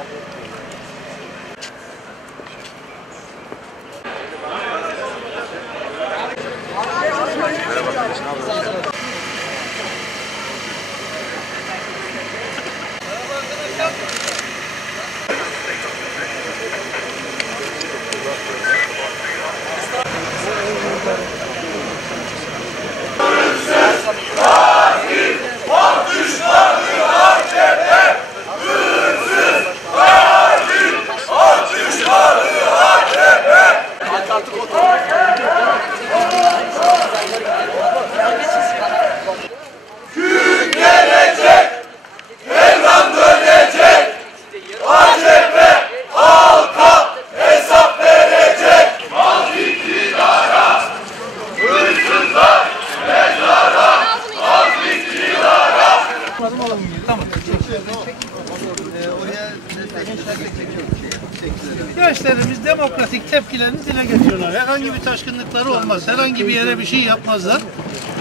Gracias. Gençlerimiz demokratik tepkilerini dile getiriyorlar. Herhangi bir taşkınlıkları olmaz. Herhangi bir yere bir şey yapmazlar.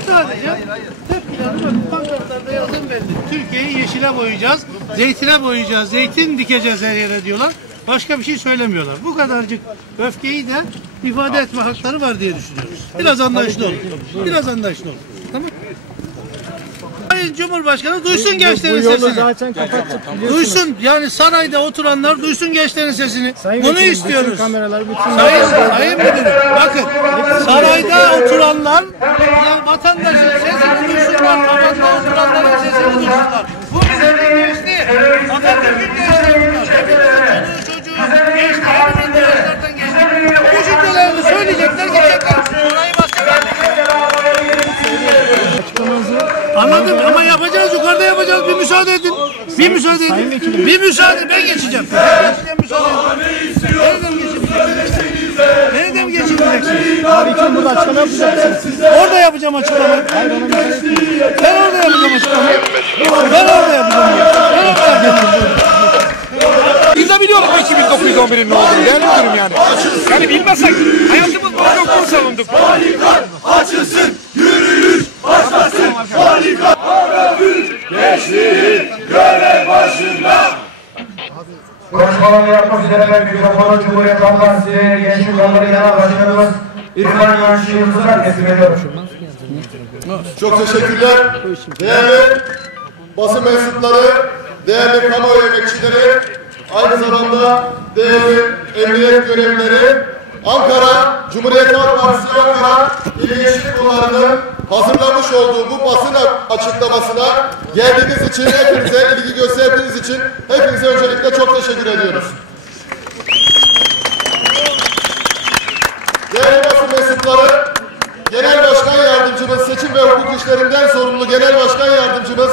Sadece tepkilerini bakın pankartlarda yazın belli. Türkiye'yi yeşile boyayacağız, zeytine boyayacağız, zeytin dikeceğiz her yere diyorlar. Başka bir şey söylemiyorlar. Bu kadarcık öfkeyi de ifade etme hakları var diye düşünüyoruz. Biraz anlayışlı olun. Biraz anlayışlı olun. Sayın Cumhurbaşkanı duysun gençlerin sesini. zaten kapattık. Duysun yani sarayda oturanlar duysun gençlerin sesini. Sayın Bunu Vekilim, istiyoruz. Bütün kameralar, bütün Sayın, sayın Müdürüm bakın sarayda oturanlar ya vatandaşın sesini duysunlar. Tabanda oturanların sesini duysunlar. Bu bize bir geçti. Atatürk'ün bunlar. Hepimizin yapacağız bir müsaade edin. Bir müsaade edin. Bir müsaade ben geçeceğim. Ben geçeceğim müsaade edin. Nereden geçebileceksiniz? Nereden geçebileceksiniz? Abi için burada açıklama yapacaksınız. Orada yapacağım açıklamayı. Ben orada yapacağım açıklamayı. Ben orada yapacağım. Ben orada yapacağım. Biz de biliyoruz bu 2911'in ne olduğunu değerli müdürüm yani. Yani bilmezsek hayatımız boyunca okul savunduk. Konuşmalarını yapmak üzere mikrofonu Cumhuriyet Halk Partisi Gençlik Kolları Genel Başkanımız İrfan Yançı Yıldız'a teslim ediyorum. Çok teşekkürler. Değerli basın mensupları, değerli kamuoyu emekçileri, aynı zamanda değerli emniyet görevlileri, Ankara, Cumhuriyet Halk Partisi Ankara İl Gençlik Kolları'nın hazırlamış olduğu bu basın açıklamasına geldiğiniz için, hepinize ilgi gösterdiğiniz için hepinize öncelikle çok teşekkür ediyoruz. Değerli basın mensupları, Genel Başkan Yardımcımız, seçim ve hukuk işlerinden sorumlu Genel Başkan Yardımcımız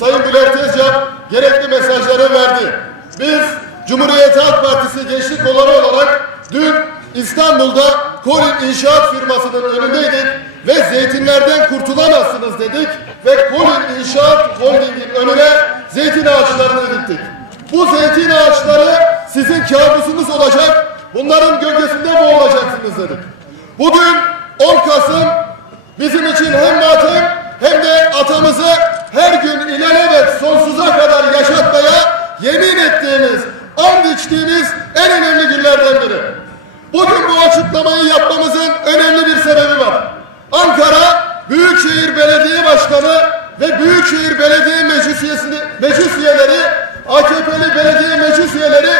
Sayın Bülent Tezcan gerekli mesajları verdi. Biz Cumhuriyet Halk Partisi Gençlik Kolları olarak dün İstanbul'da Colin İnşaat firmasının önündeydik ve zeytinlerden kurtulamazsınız dedik ve Colin İnşaat Holding'in önüne zeytin ağaçlarını diktik. Bu zeytin ağaçları sizin kabusunuz olacak, bunların gölgesinde boğulacaksınız dedik. Bugün 10 Kasım bizim için hem matem hem de atamızı Meclis, üyesini, meclis üyeleri, AKP'li belediye meclis üyeleri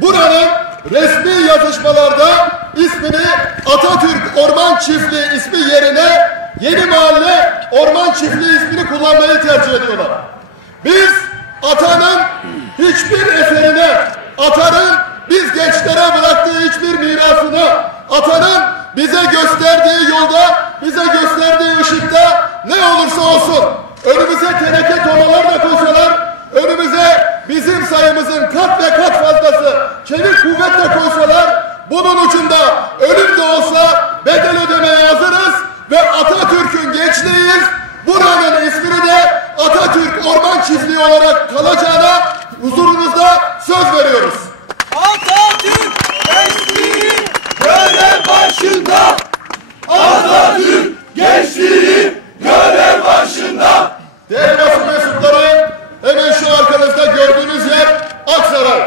buranın resmi yazışmalarda ismini Atatürk Orman Çiftliği ismi yerine Yeni Mahalle Orman Çiftliği ismini kullanmayı tercih ediyorlar. Biz atanın hiçbir eserine, atanın biz gençlere bıraktığı hiçbir mirasını, atanın bize gösterdiği yolda, bize gösterdiği ışıkta ne olursa olsun önümüze teneke tomalar da koysalar, önümüze bizim sayımızın kat ve kat fazlası çelik kuvvetle koysalar, bunun ucunda ölüm de olsa bedel ödemeye hazırız ve Atatürk'ün gençliğiyiz. Buranın ismini de Atatürk Orman Çiftliği olarak kalacağına huzurunuzda söz veriyoruz. Atatürk gençliği görev başında. Atatürk gençliği görev başında. Değerli basın mensupları hemen şu arkanızda gördüğünüz yer Aksaray.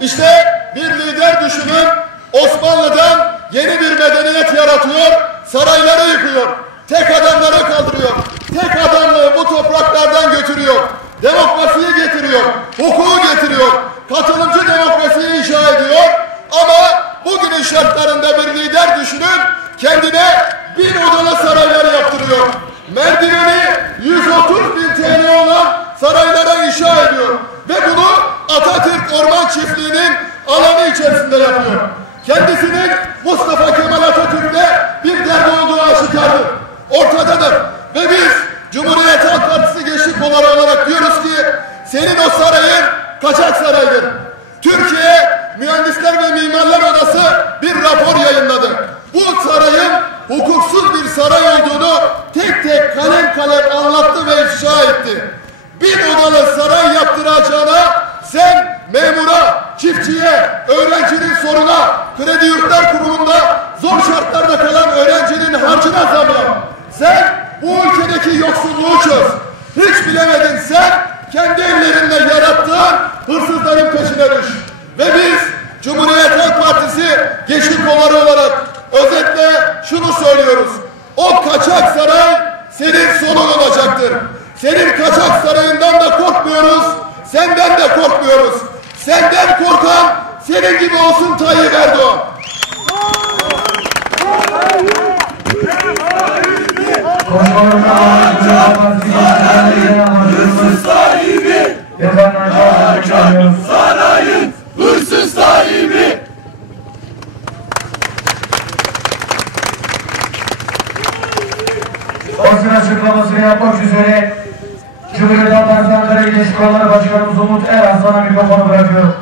İşte bir lider düşünün Osmanlı'dan yeni bir medeniyet yaratıyor, sarayları yıkıyor, tek adamları kaldırıyor, tek adamlığı bu topraklardan götürüyor, demokrasiyi getiriyor, hukuku getiriyor, katılımcı demokrasiyi inşa ediyor ama bugünün şartlarında bir lider düşünün kendine bin odalı saraylar yaptırıyor. Merdiveni 130 bin TL olan saraylara inşa ediyor. Ve bunu Atatürk Orman Çiftliği'nin alanı içerisinde yapıyor. Kendisinin Mustafa Kemal Atatürk'le bir aşikardır. Ortadadır. Ve biz Cumhuriyet Halk Partisi Gençlik Kolları olarak diyoruz ki senin o sarayın kaçak saraydır. Türkiye Mühendisler ve Mimarlar Odası bir rapor yayınladı. Bu sarayın hukuksuz bir saray olduğunu tek tek kalem kalem anlattı ve ifşa etti. Bir odalı saray yaptıracağına sen memura, çiftçiye, öğrencinin soruna, kredi yurtlar kurumunda zor şartlarda kalan öğrencinin harcına zam yap. Sen bu ülkedeki yoksulluğu çöz. Hiç bilemedin sen kendi ellerinle yarattığın hırsızların peşine düş. Ve biz Cumhuriyet Halk Partisi Gençlik Kolları olarak özetle şunu söylüyoruz. O kaçak saray senin sonun olacaktır. Senin kaçak sarayından da korkmuyoruz, senden de korkmuyoruz. Senden korkan senin gibi olsun Tayyip Erdoğan. Kolları Genel Başkanımız İrfan Naşar'ı çağırıyoruz. Basın açıklamasını yapmak üzere Cumhuriyet Halk Partisi Ankara İl Gençlik Kolları Başkanımız Umut Eraslan'a mikrofonu bırakıyorum.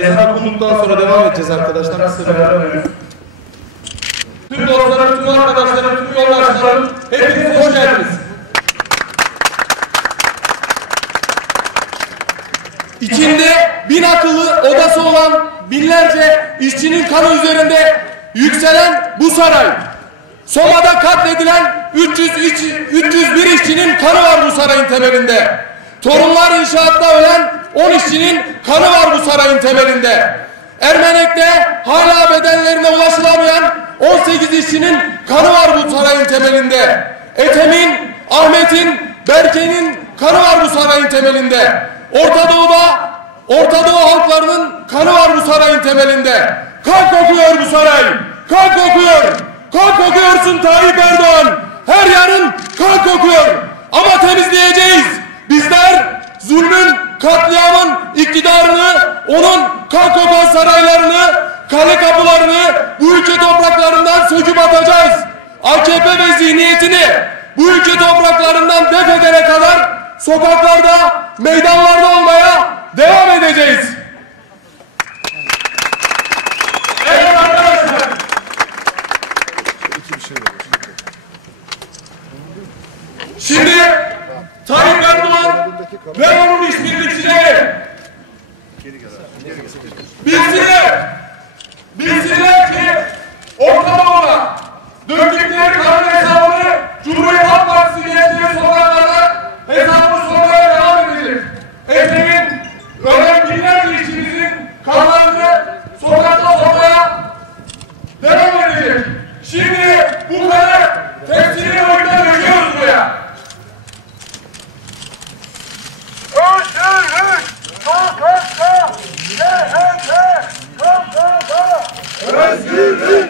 Evet, ezan okunduktan sonra devam edeceğiz arkadaşlar. Kısa bir Tüm dostlarım, tüm arkadaşlarım, tüm yoldaşlarım, hepiniz hoş geldiniz. İçinde bin akıllı odası olan binlerce işçinin kanı üzerinde yükselen bu saray. Soma'da katledilen 300 iş, 301 işçinin kanı var bu sarayın temelinde. Torunlar inşaatta ölen 10 işçinin kanı var bu sarayın temelinde. Ermenek'te hala bedenlerine ulaşılamayan 18 işçinin kanı var bu sarayın temelinde. Ethem'in, Ahmet'in, Berke'nin kanı var bu sarayın temelinde. Orta Doğu'da Orta Doğu halklarının kanı var bu sarayın temelinde. Kan kokuyor bu saray. Kan kokuyor. Kan kokuyorsun Tayyip Erdoğan. Her yarın kan kokuyor. Ama temizleyeceğiz. Bizler zulmün, katliamın iktidarını, onun kan kokan saraylarını, kale kapılarını bu ülke topraklarından söküp atacağız. AKP ve zihniyetini bu ülke topraklarından def edene kadar sokaklarda, meydanlarda olmaya devam edeceğiz. Ver onun işbirlikçileri. Bilsinler. Bilsinler ki ortalama döndükleri kadar Amen.